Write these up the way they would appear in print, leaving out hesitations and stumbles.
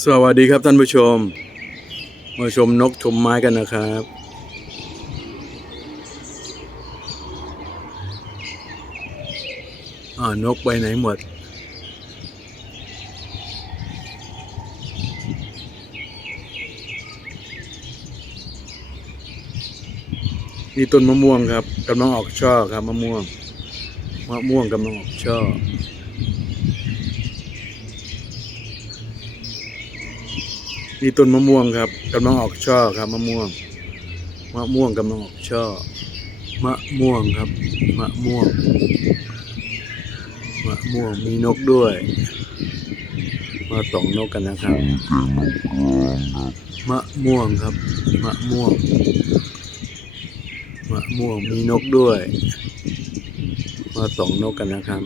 สวัสดีครับท่านผู้ชมมาชมนกชมไม้กันนะครับนกไปไหนหมดมีต้นมะม่วงครับกำลังออกช่อครับมะม่วงกำลังออกช่อมีต้นมะม่วงครับกำลังออกช่อครับมะม่วงกำลังออกช่อมะม่วงครับมะม่วงมีนกด้วยมาส่องนกกันนะครับมะม่วงครับมะม่วงมีนกด้วยมาส่องนกกันนะครับ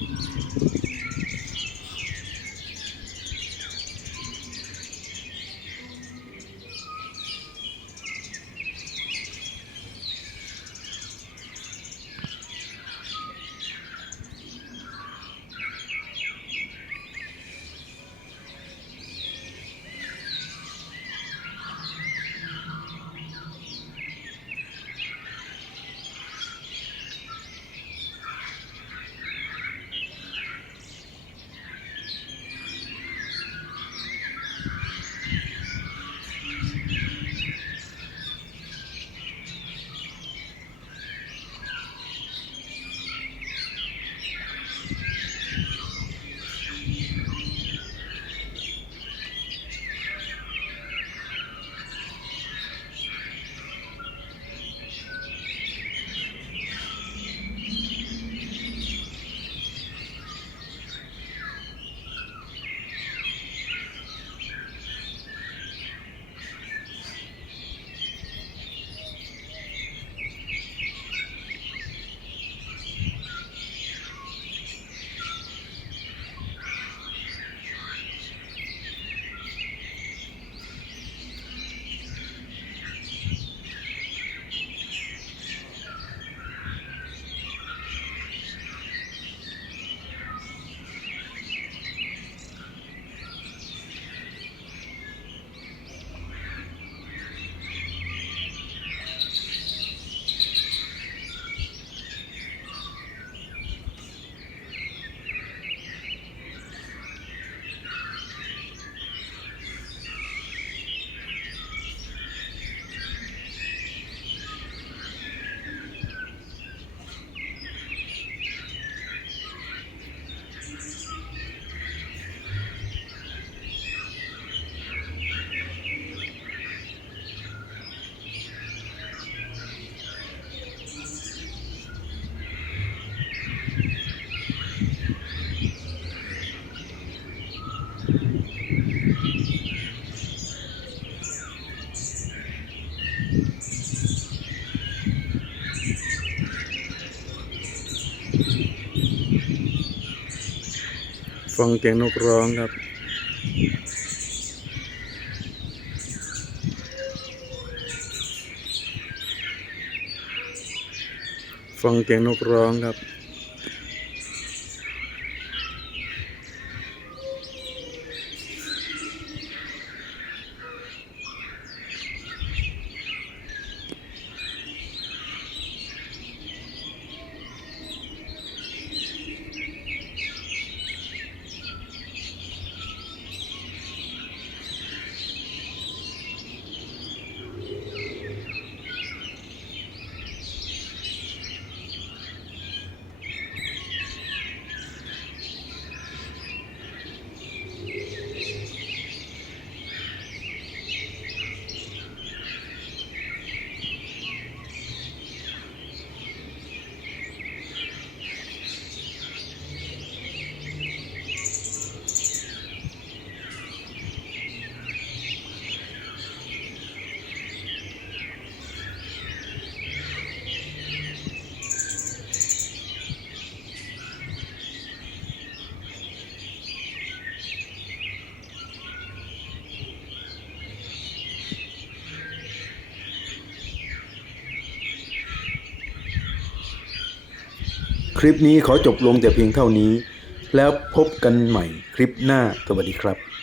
ฟังเสียงนกร้องครับฟังเสียงนกร้องครับคลิปนี้ขอจบลงแต่เพียงเท่านี้แล้วพบกันใหม่คลิปหน้าสวัสดีครับ